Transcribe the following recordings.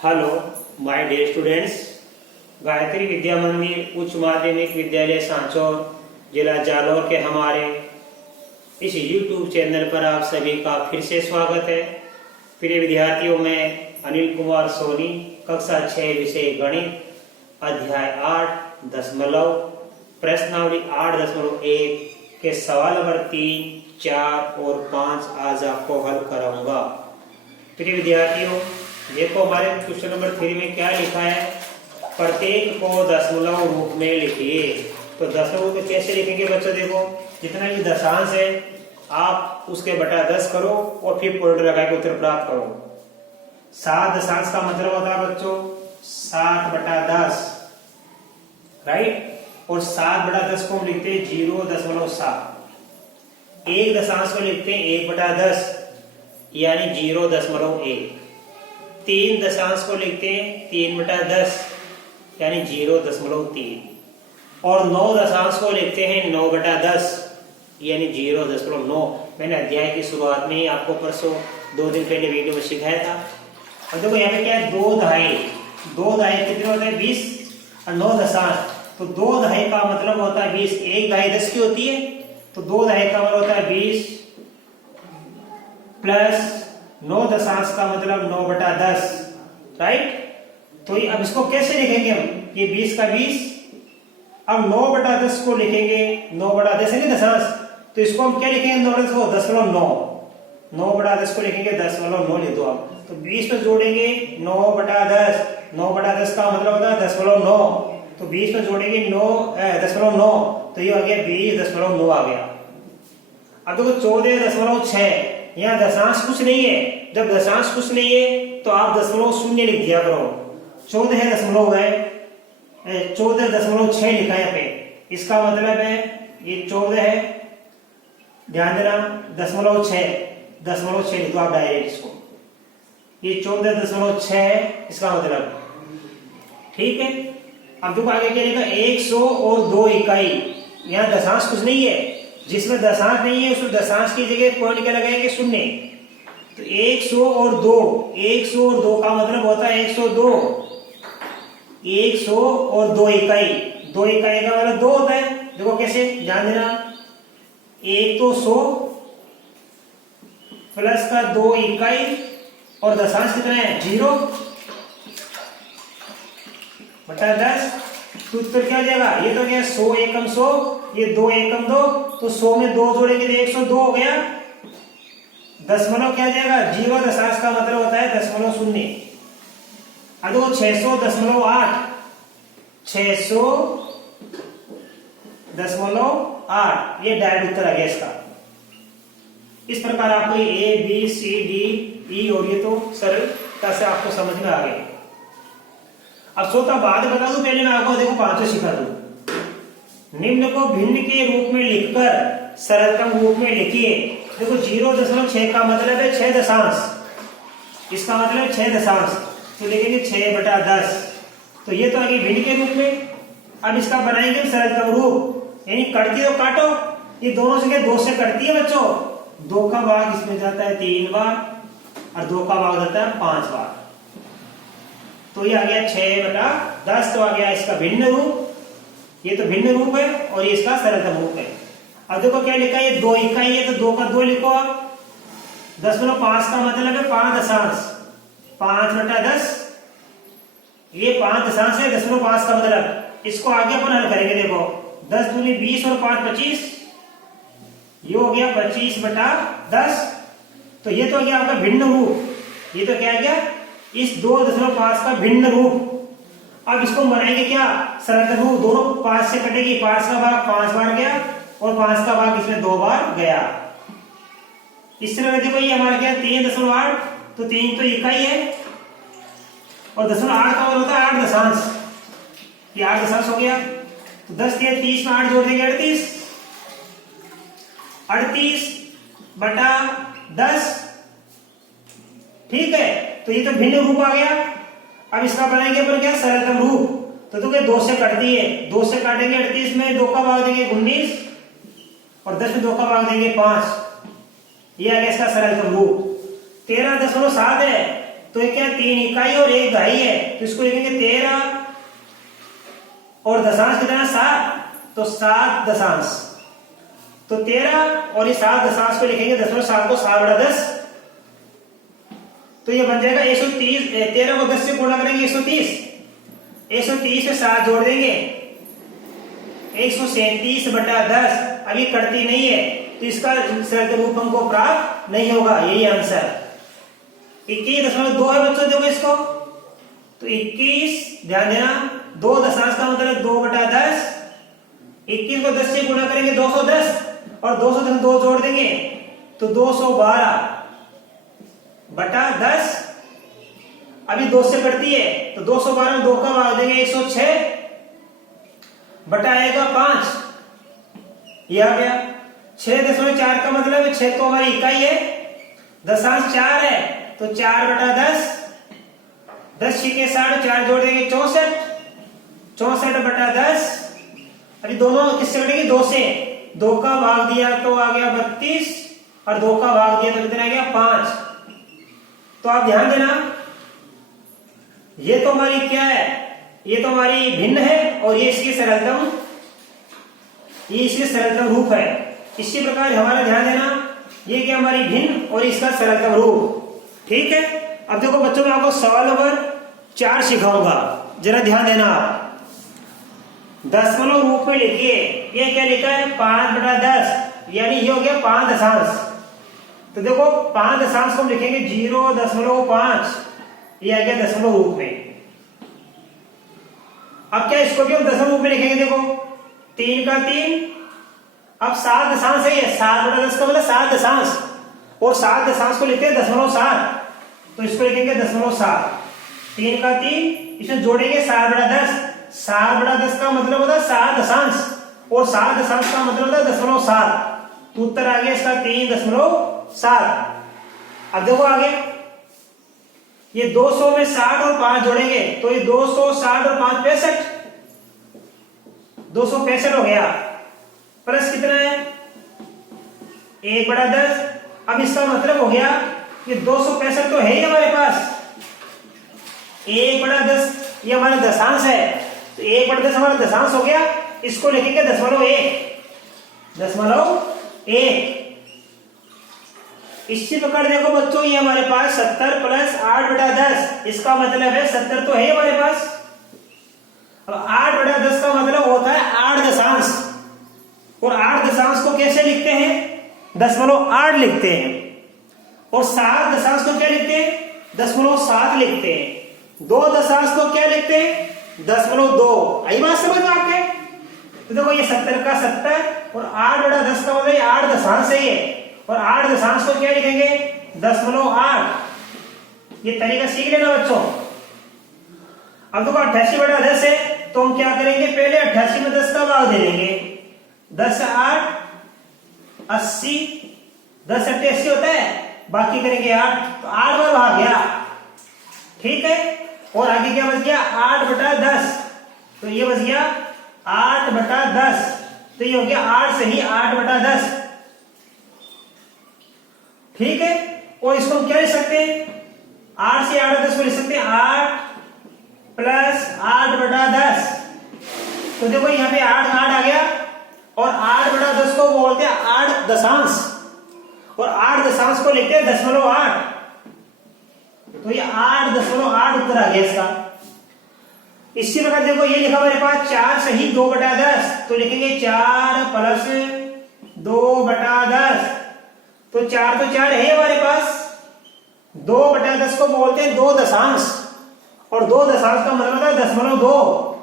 Hello my dear students, Gayatri Vidya Mandir Uchch माध्यमिक विद्यालय सांचौर जिला जालौर के हमारे इस YouTube चैनल पर आप सभी का फिर से स्वागत है। प्रिय विद्यार्थियों, मैं अनिल कुमार सोनी, कक्षा 6 विषय गणित, अध्याय 8 दशमलव प्रश्नावली 8.1 के सवाल नंबर 3, 4 और 5 आज आपको हल कराऊंगा। प्रिय विद्यार्थियों, देखो हमारे क्वेश्चन नंबर 3 में क्या लिखा है, प्रत्येक को दशमलव रूप में लिखिए। तो दशमलव रूप में कैसे लिखेंगे बच्चों? देखो, जितना भी दशांश है आप उसके बटा 10 करो और फिर पॉइंट लगा के उत्तर प्राप्त करो। 7 दशांश का मतलब होता है बच्चों 7/10, राइट। और 7/10 को हम लिखते हैं 0.7। एक दशांश को लिखते हैं 1/10 यानी 0.1। 3 दशांश को लिखते हैं 3/10 यानी 0.3। और 9 दशांश को लिखते हैं 9/10 यानी 0.9। मैंने अध्याय की शुरुआत में ही आपको परसों 2 दिन पहले वीडियो में सिखाया था। और देखो यहाँ पे क्या है, 2 दहाई कितने होते हैं? 20 और 9 दशांश। तो 2 दहाई का मतलब होता है 20। 1 दहाई 10 की होती है, तो 2 दहाई का मतलब होता है 20 प्लस 9 दशांश का मतलब 9/10, राइट। तो ये अब इसको कैसे लिखेंगे हम? ये 20 का 20। अब 9/10 को लिखेंगे 9/10 है दशांश, तो इसको हम क्या लिखेंगे? 9/10 9/10 को लिखेंगे 10.9 लिख दो आप। तो 20 में जोड़ेंगे 9/10। 9/10 का मतलब होता है 10.9। तो 20 में जोड़ेंगे 10.9, तो ये आ गया 20.9 आ गया। अब देखो 14.6, यहाँ दशांश कुछ नहीं है। जब दशांश कुछ नहीं है तो आप 0.0 लिख दिया करो। 14.6 लिखा है यहाँ पे, इसका मतलब है ये 14 है, ध्यान देना। 0.6 लिख दो आप डायरेक्ट इसको। ये 14.6 है इसका मतलब, ठीक है। अब देखो आगे क्या लिखा, 100 और 2 इकाई। यहाँ दशांश कुछ नहीं है, जिसमें दशांश नहीं है उसमें दशांश की जगह पॉइंट क्या लगाएंगे? 0। तो 100 और 2, 100 और 2 का मतलब होता है 102। 100 और 2 इकाई, 2 इकाई का मतलब 2 होता है। देखो कैसे, ध्यान देना। 1 तो 100 प्लस का 2 इकाई और दशांश कितना है? 0/10। तो उत्तर क्या हो जाएगा? ये तो क्या, 100 एकम 100, ये 2 एकम 2, तो 100 में 2 जोड़ेंगे तो 102 हो गया। दशमलव क्या जाएगा? 0 दशांश का मतलब होता है 0.0। अब देखो 600.8, 600.8 ये डायरेक्ट उत्तर आ गया इसका। इस प्रकार आपको A B C D E और ये तो सरलता से आपको समझ में आ गए। अब सोता बाद बता दूं, पहले मैं आपको देखो 5 सिखा दूं। निम्न को भिन्न के रूप में लिखकर सरलतम रूप में लिखिए। देखो 0.6 का मतलब है 6 दशांश, इसका मतलब है 6 दशांश, तो लिखेंगे 6/10। तो ये तो आ गई भिन्न के रूप में। अब इसका बनाएंगे सरलतम रूप, यानी कटती तो काटो, ये दोनों जगह 2 से कटती है बच्चों। 2 का भाग इसमें जाता है 3 बार और 2 का भाग जाता है 5 बार। तो ये आ गया 6/10। तो आ गया इसका भिन्न रूप, ये तो भिन्न रूप है और ये इसका सरलतम रूप है। अब देखो क्या लिखा है, ये 2 इकाई है तो 2 का 2 लिखो आप। 10.5 का मतलब है 5 दशांश, 5/10। ये 5 दशांश है, 10.5 का मतलब। इसको आगे अपन हल करेंगे। देखो 10 दूनी 20 और 5 25, ये हो गया 25/10। तो ये तो हो गया आपका भिन्न रूप। ये तो क्या गया, इस 2.5 का भिन्न रूप। अब इसको बनाएंगे क्या? सरलतम रूप। दोनों 5 से कटेगी, 5 का भाग 5 बार गया और 5 का भाग इसमें 2 बार गया। इस तरह देखो ये हमारा क्या 3.8, तो 3 तो इकाई है और 0.8 का मतलब होता है 8 दशांश। ये 8 दशांश हो गया। तो 10 3 30 में 8 जोड़ देंगे 38, 38/10, ठीक है। तो ये तो भिन्न रूप आ गया। अब इसका बनाएंगे अपन क्या? सरलतम रूप। तो 2 से कटती है, 2 से काटेंगे 38 में 2 का भाग देंगे 19 और 10 में 2 का भाग देंगे 5। ये आ गया इसका सरलतम रूप। 13.7 है, तो ये क्या 3 इकाई और 1 दहाई है, तो इसको लिखेंगे 13 और दशांश कितना 7, तो 7 दशांश, तो 13 और ये 7 दशांश को लिखेंगे 10.7 को 7/10, तो ये बन जाएगा 130। 13 को 10 से गुणा करेंगे 130, 130 से 7 जोड़ देंगे 137/10। अभी कटती नहीं है तो इसका सरल रूप हमको प्राप्त नहीं होगा, यही आंसर 21.2 है बच्चों। देखो इसको तो 21, ध्यान देना 2 दशांश का मतलब 2/10, 21 को 10 से गुणा करेंगे 210 और 200 में 2 जोड़ देंगे तो 212/10। अभी 2 से कटती है तो 212 में 2 का भाग देंगे 106 बटा आएगा 5, ये आ गया 6.4 का मतलब 6 तो हमारी इकाई है, दशांश 4 है तो 4/10, 10 के 60 4 जोड़ देंगे 64, 64/10। अभी दोनों किससे कटेंगे 2 से, 2 का भाग दिया तो आ गया 32 और 2 का भाग दिया तो कितना आ गया 5। तो आप ध्यान देना ये तो हमारी क्या है, ये तो हमारी भिन्न है और ये इसकी सरलतम, ये इसकी सरलतम रूप है। इसी प्रकार हमारा ध्यान देना ये क्या हमारी भिन्न और इसका सरलतम रूप, ठीक है। अब देखो बच्चों में आपको सवाल नंबर 4 सिखाऊंगा, जरा ध्यान देना आप। दशमलव रूप में लिखिए, ये क्या लिखा है 5/10, यानी ये हो गया 5 दशांश। तो देखो 5 दशांश को हम लिखेंगे 0.5, ये आ गया दशमलव रूप में। अब क्या इसको भी हम दशमलव रूप में लिखेंगे, देखो 3 का 3, अब 7 दशांश है, ये 7/10 का मतलब 7 दशांश, और 7 दशांश को लिखते हैं 0.7, तो इसको लिखेंगे 0.7। 3 का 3, इसमें जोड़ेंगे 7/10, 7/10 का मतलब होता है 7 दशांश और 7 दशांश का मतलब होता है 0.7, तो उत्तर आ गया इसका 3.7। अब देखो आगे ये 200 में 60 और 5 जोड़ेंगे तो ये 260 और 5 65, 265 हो गया, प्लस कितना है 1/10। अब इसका मतलब हो गया कि 265 तो है ही हमारे पास, 1/10 ये हमारा दशांश है, तो 1/10 हमारा दशांश हो गया, इसको लिखेंगे 0.1। इसी प्रकार देखो बच्चों ये हमारे पास 70 + 8/10, इसका मतलब है 70 तो है हमारे पास। अब 8/10 का मतलब होता है 8 दशांश, और 8 दशांश को कैसे लिखते हैं 0.8 लिखते हैं, और 7 दशांश को क्या लिखते हैं 0.7 लिखते हैं, 2 दशांश को क्या लिखते हैं 0.2। आई बात समझ में आपके। तो देखो ये 70 का 70 और 8/10 का मतलब 8 दशांश है ये, और 8 दशांश को क्या लिखेंगे 0.8। ये तरीका सीख लेना बच्चों। अब देखो 88/10 है तो हम क्या करेंगे, पहले 88 में 10 का भाग दे देंगे, 10 8 80, 10 8 80 होता है, बाकी करेंगे 8, तो 8 बार भाग गया, ठीक है। और आगे क्या बच गया 8/10, तो ये बच गया 8/10, तो ये हो गया 8 से ही 8/10, ठीक है। और इसको हम क्या लिख सकते हैं 8 से 8/10 को लिख सकते हैं 8 + 8/10। तो देखो यहाँ पे 8 आ गया, और 8/10 को बोलते हैं 8 दशांश, और 8 दशांश को लिखते हैं 0.8, तो ये 8.8 उत्तर आ गया इसका। इसी प्रकार देखो ये लिखा हमारे पास 4 से ही 2/10, तो लिखेंगे 4 + 2/10, तो 4 तो 4 है हमारे पास, 2/10 को बोलते हैं 2 दशांश, और 2 दशांश का मतलब है 0.2,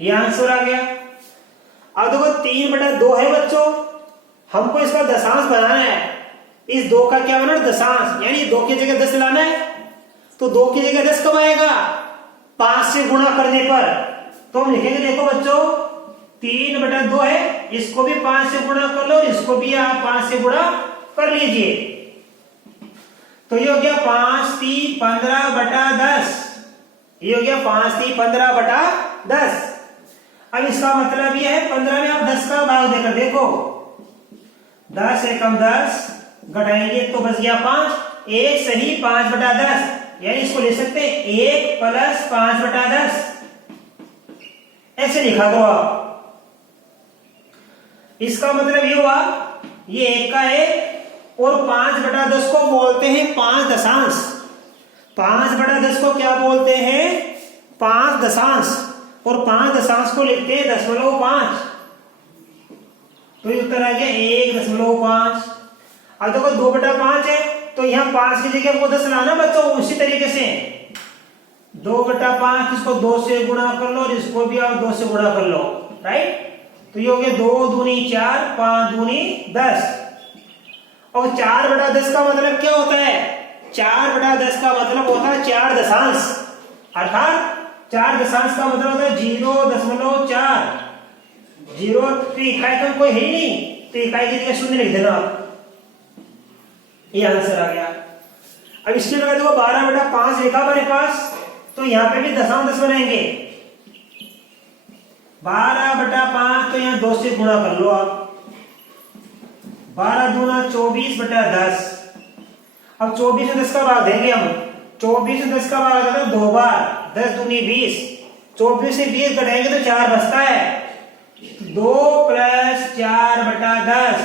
ये आंसर आ गया। अब देखो 3/2 है बच्चों, हमको इसका दशांश बनाना है, इस 2 का क्या बनाना दशांश, यानी 2 की जगह 10 लाना है, तो 2 की जगह 10 कब आएगा 5 से गुणा करने पर, तो हम लिखेंगे देखो बच्चों 3/2 है, इसको भी 5 से गुणा कर लो, इसको भी आप 5 से गुणा कर लीजिए, तो ये हो गया 5 3 15/10, ये हो गया 5 3 15/10। अब इसका मतलब ये है 15 में आप 10 का भाग देकर देखो, 10 एकम 10 घटाएंगे तो बच गया 5, 1 सही 5/10, यानी इसको ले सकते हैं 1 + 5/10, ऐसे लिखा करो आप। इसका मतलब ये हुआ, ये 1 का 1 और 5/10 को बोलते हैं 5 दशांश। 5/10 को क्या बोलते हैं? 5 दशांश। और 5 दशांश को लिखते हैं 0.5। तो ये उत्तर आ गया 1.5। अब देखो 2/5 है, तो यहाँ 5 की जगह आपको 10 लाना बच्चों। उसी तरीके से 2/5, इसको 2 से गुणा कर लो और इसको भी आप 2 से गुणा कर लो, राइट। तो ये हो गया 2 दूनी 4, 5 दूनी 10। और 4/10 का मतलब क्या होता है? 4/10 का मतलब होता है 4 दशांश। अर्थात 4 दशांश का मतलब होता है 0.4। 0 तो इकाई का कोई है ही नहीं, तो इकाई की जगह 0 लिख देना आप। ये आंसर आ गया। अब इसके बाद देखो 12/5 लिखा हमारे पास, तो यहाँ पे भी दशांश 10 बनाएंगे। 12/5 तो यहाँ 2 से गुणा कर लो आप। 12 दूना 24/10। अब 24 में 10 का भाग देंगे हम। 24 में 10 का भाग देना 2 बार, 10 दूनी 20। 24 से 20 घटाएंगे तो 4 बचता है। 2 + 4/10,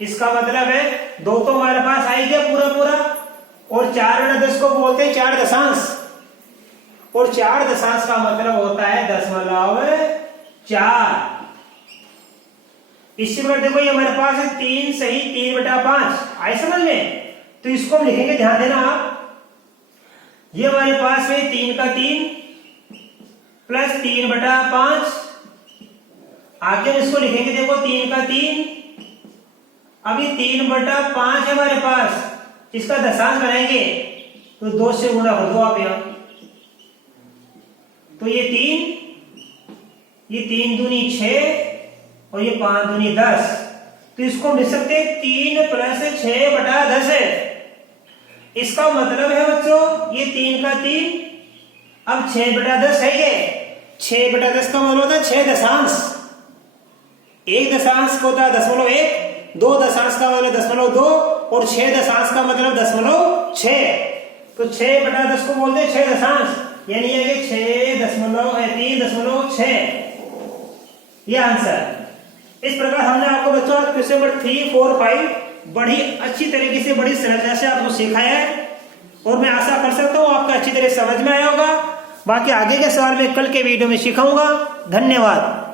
इसका मतलब है 2 तो हमारे पास आई गया पूरा पूरा, और 4/10 को बोलते हैं 4 दशांश। और 4 दशांश का मतलब होता है 0.4। इसी प्रकार देखो ये हमारे पास है 3 सही 3/5। आए समझ में? तो इसको हम लिखेंगे, ध्यान देना आप। ये हमारे पास है 3 का 3 + 3/5। आगे हम इसको लिखेंगे, देखो 3 का 3, अभी 3/5 है हमारे पास, इसका दशांश बनाएंगे तो 2 से गुणा कर दो आप यहां। तो ये 3 दूनी 6 और ये 5 दूनी 10। तो इसको लिख सकते हैं 3 + 6/10 है। इसका मतलब है बच्चों ये 3 का 3, अब 6/10 है। ये 6/10 का मतलब होता है 6 दशांश। 1 दशांश का होता है 0.1, 2 दशांश का मतलब 0.2 और 6 दशांश का मतलब 0.6। तो 6/10 को बोलते हैं 6 दशांश, यानी ये 3.6। ये आंसर। इस प्रकार हमने आपको बच्चों क्वेश्चन नंबर 3, 4, 5 बड़ी अच्छी तरीके से, बड़ी सरलता से आपको सिखाया है, और मैं आशा कर सकता हूँ आपको अच्छी तरह समझ में आया होगा। बाकी आगे के सवाल में कल के वीडियो में सिखाऊंगा। धन्यवाद।